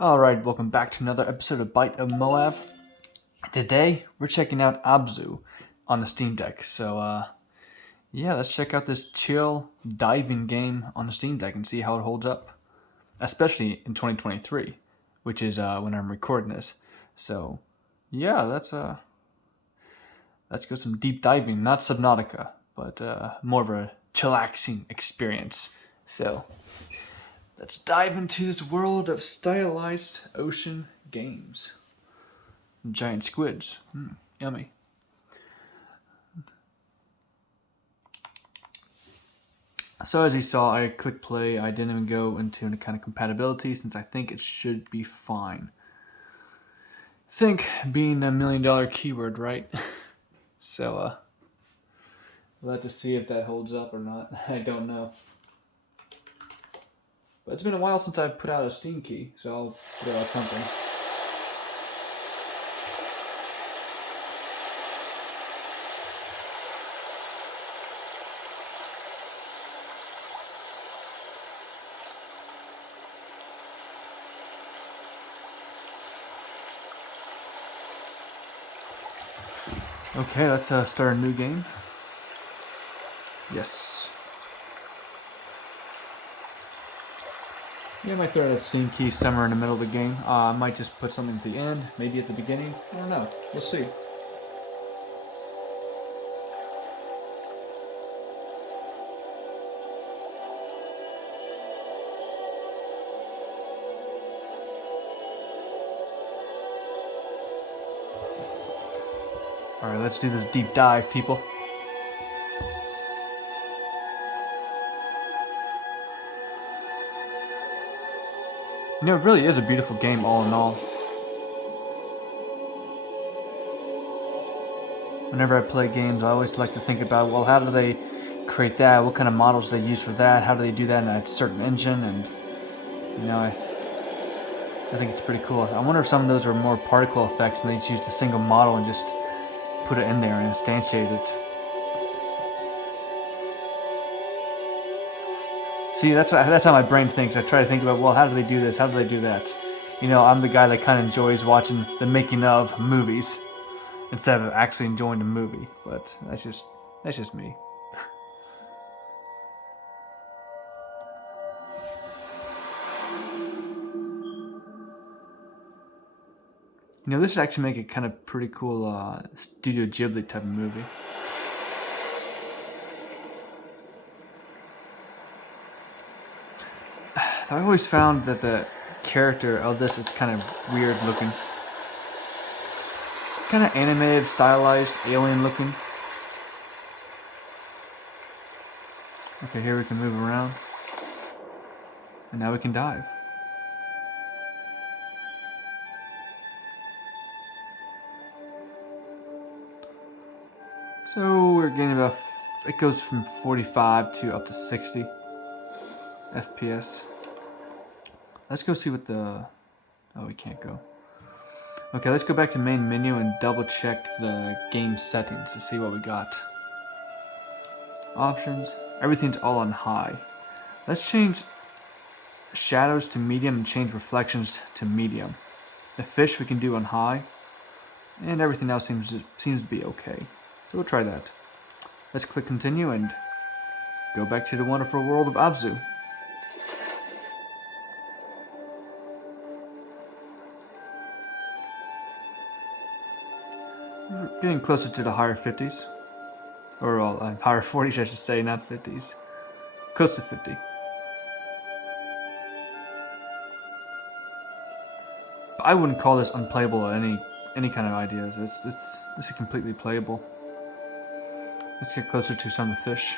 Alright, welcome back to another episode of Bite of Moab. Today, we're checking out Abzu on the Steam Deck. Yeah, let's check out this chill diving game on the Steam Deck and see how it holds up. Especially in 2023, which is when I'm recording this. So, yeah, let's go some deep diving. Not Subnautica, but more of a chillaxing experience. So, let's dive into this world of stylized ocean games. Giant squids. Yummy. So as you saw, I clicked play. I didn't even go into any kind of compatibility since I think it should be fine. Think being $1 million keyword, right? So, we'll have to see if that holds up or not. I don't know. But it's been a while since I've put out a Steam key, so I'll put out something. Okay, let's start a new game. Yes. Yeah, I might throw that Steam key somewhere in the middle of the game. I might just put something at the end, maybe at the beginning. I don't know. We'll see. Alright, let's do this deep dive, people. You know, it really is a beautiful game all in all. Whenever I play games, I always like to think about, well, how do they create that? What kind of models do they use for that? How do they do that in a certain engine? And, you know, I think it's pretty cool. I wonder if some of those are more particle effects and they just used a single model and just put it in there and instantiate it. See, that's how my brain thinks. I try to think about, well, how do they do this? How do they do that? You know, I'm the guy that kind of enjoys watching the making of movies instead of actually enjoying the movie. But that's just me. You know, this would actually make a kind of pretty cool Studio Ghibli type of movie. I always found that the character of this is kind of weird looking. Kind of animated, stylized, alien looking. Okay, here we can move around. And now we can dive. So we're getting about, it goes from 45 to up to 60 FPS. Let's go see what the, oh, we can't go. Okay, let's go back to main menu and double check the game settings to see what we got. Options, everything's all on high. Let's change shadows to medium and change reflections to medium. The fish we can do on high, and everything else seems to be okay. So we'll try that. Let's click continue and go back to the wonderful world of Abzu. We're getting closer to the higher 50s. Or higher 40s, I should say, not 50s. Close to 50. I wouldn't call this unplayable at any kind of ideas. This is completely playable. Let's get closer to some of the fish.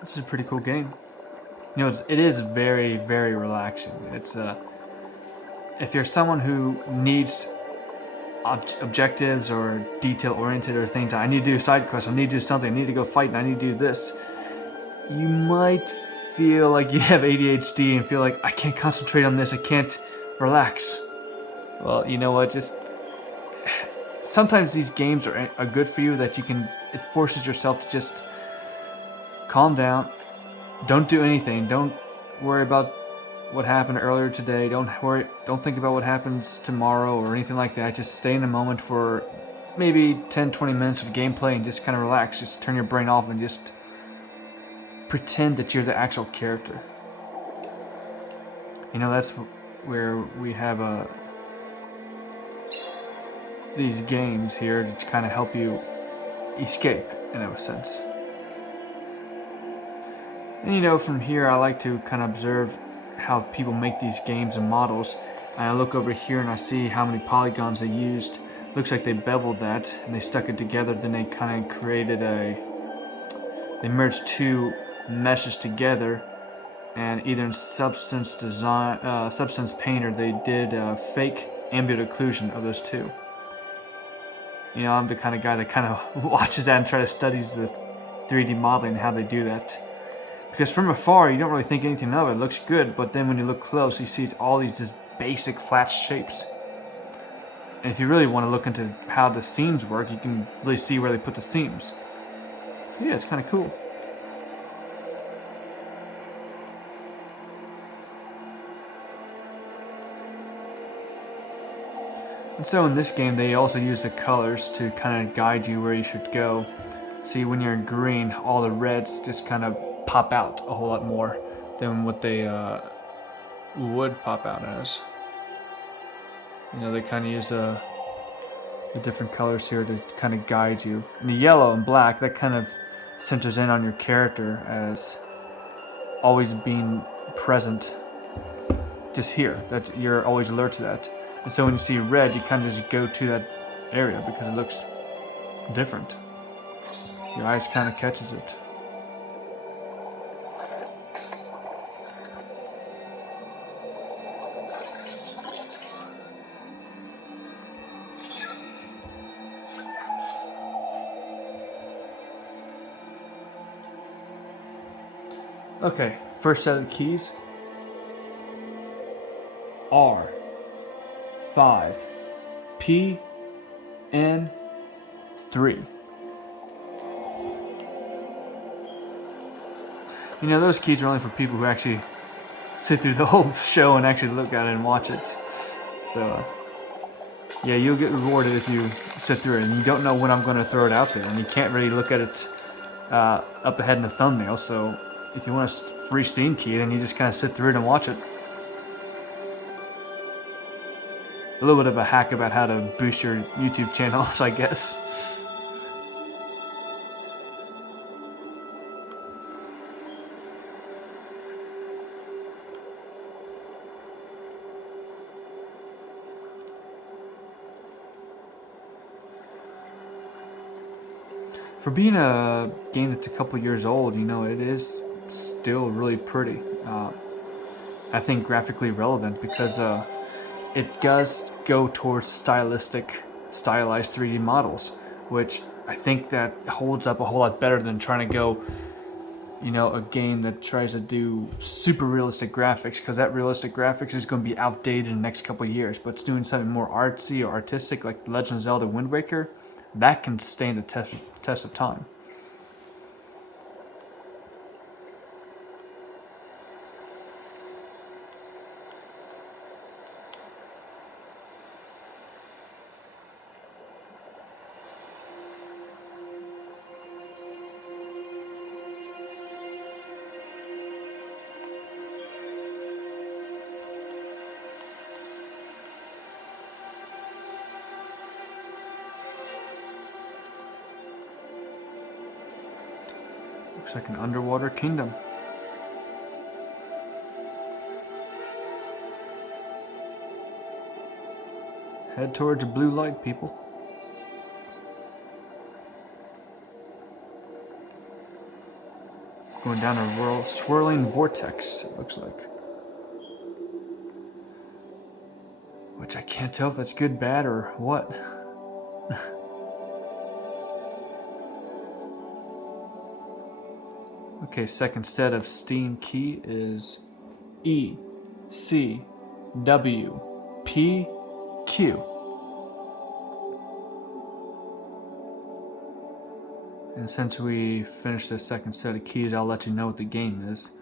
This is a pretty cool game. You know, it is very, very relaxing. It's if you're someone who needs objectives or detail oriented or things, I need to do side quests, I need to do something, I need to go fight, and I need to do this. You might feel like you have ADHD and feel like I can't concentrate on this, I can't relax. Well, you know what? Just sometimes these games are good for you that it forces yourself to just calm down, don't do anything, don't worry about what happened earlier today, don't think about what happens tomorrow or anything like that. Just stay in the moment for maybe 10-20 minutes of gameplay and just kind of relax, just turn your brain off and just pretend that you're the actual character. You know, that's where we have these games here to kind of help you escape in a sense. And you know, from here I like to kind of observe how people make these games and models. And I look over here and I see how many polygons they used. Looks like they beveled that and they stuck it together. Then they kind of created they merged two meshes together, and either in Substance Painter they did fake ambient occlusion of those two. You know, I'm the kind of guy that kind of watches that and tries to studies the 3D modeling and how they do that. Because from afar, you don't really think anything of it. It looks good, but then when you look close, you see it's all these just basic flat shapes. And if you really want to look into how the seams work, you can really see where they put the seams. So yeah, it's kind of cool. And so in this game, they also use the colors to kind of guide you where you should go. See, when you're in green, all the reds just kind of pop out a whole lot more than what they would pop out as. You know, they kind of use the different colors here to kind of guide you. And the yellow and black, that kind of centers in on your character as always being present just here. That you're always alert to that. And so when you see red, you kind of just go to that area because it looks different. Your eyes kind of catches it. Okay, first set of keys. R, 5, P, N, 3. You know, those keys are only for people who actually sit through the whole show and actually look at it and watch it. So, yeah, you'll get rewarded if you sit through it. And you don't know when I'm going to throw it out there. And you can't really look at it up ahead in the thumbnail. So, if you want a free Steam key, then you just kind of sit through it and watch it. A little bit of a hack about how to boost your YouTube channels, I guess. For being a game that's a couple years old, you know, it is still really pretty. I think graphically relevant because it does go towards stylized 3D models, which I think that holds up a whole lot better than trying to go, you know, a game that tries to do super realistic graphics, because that realistic graphics is going to be outdated in the next couple of years. But it's doing something more artsy or artistic, like Legend of Zelda Wind Waker, that can stand the test of time. Looks like an underwater kingdom. Head towards blue light, people. Going down a swirling vortex, it looks like. Which I can't tell if that's good, bad, or what. Okay, second set of Steam key is E, C, W, P, Q. And since we finished the second set of keys, I'll let you know what the game is.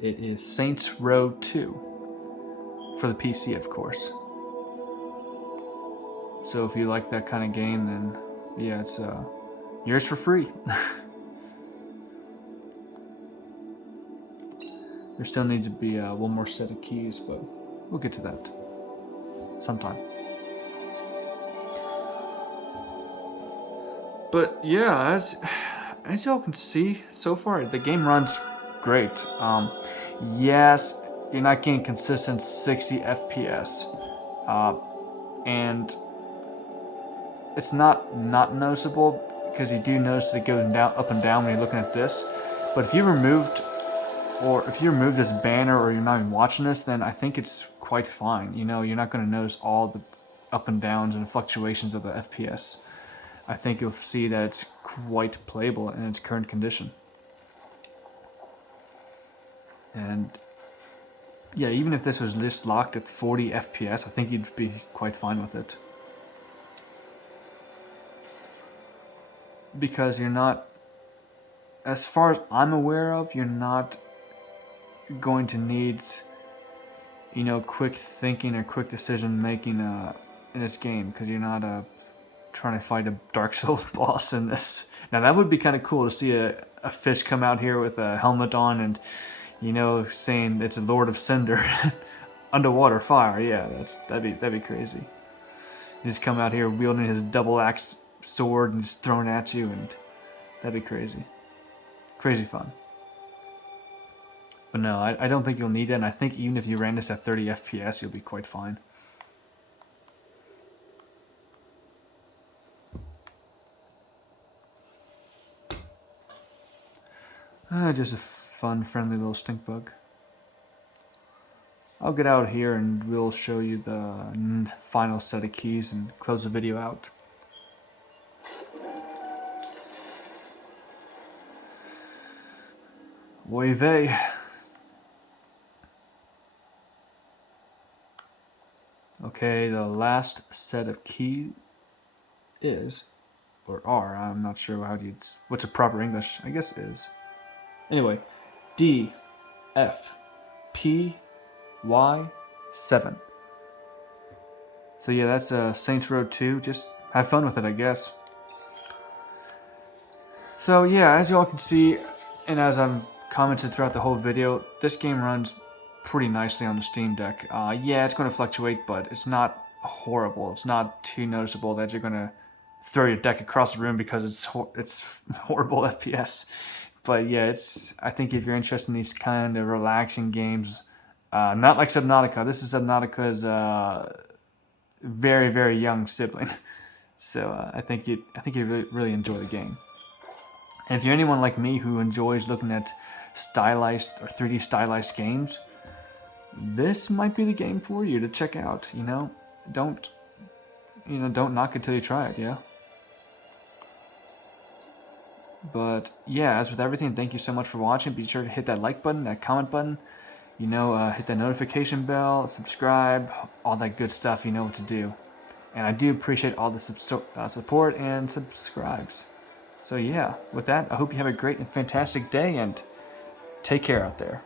It is Saints Row 2. For the PC, of course. So if you like that kind of game, then yeah, it's yours for free. There still needs to be one more set of keys, but we'll get to that sometime. But yeah, as y'all can see so far, the game runs great. Yes, you're not getting consistent 60 FPS, and it's not noticeable because you do notice it goes down, up and down when you're looking at this. But if you remove this banner, or you're not even watching this, then I think it's quite fine. You know, you're not going to notice all the up and downs and fluctuations of the FPS. I think you'll see that it's quite playable in its current condition. And yeah, even if this was just locked at 40 FPS, I think you'd be quite fine with it. Because you're not, as far as I'm aware of, you're not going to need, you know, quick thinking or quick decision making in this game, because you're not trying to fight a Dark Souls boss in this. Now that would be kind of cool to see a fish come out here with a helmet on and, you know, saying it's a Lord of Cinder, underwater fire. Yeah, that'd be crazy. He just come out here wielding his double-axed sword and just throwing at you, and that'd be crazy. Crazy fun. But no, I don't think you'll need it, and I think even if you ran this at 30 FPS, you'll be quite fine. Just a fun, friendly little stink bug. I'll get out here and we'll show you the final set of keys and close the video out. Oy vey. Okay, the last set of keys is, or are, I'm not sure what's a proper English, I guess is. Anyway, D, F, P, Y, 7. So yeah, that's Saints Row 2. Just have fun with it, I guess. So yeah, as you all can see, and as I'm commented throughout the whole video, this game runs pretty nicely on the Steam Deck. Yeah, it's going to fluctuate, but it's not horrible. It's not too noticeable that you're going to throw your deck across the room because it's horrible FPS. But yeah, I think if you're interested in these kind of relaxing games, not like Subnautica. This is Subnautica's very, very young sibling. So I think you really enjoy the game. And if you're anyone like me who enjoys looking at stylized or 3D stylized games, this might be the game for you to check out. Don't knock it till you try it. Yeah. But yeah, as with everything, thank you so much for watching. Be sure to hit that like button, that comment button, hit that notification bell, subscribe, all that good stuff. You know what to do. And I do appreciate all the support and subscribes. So yeah, with that, I hope you have a great and fantastic day, and take care out there.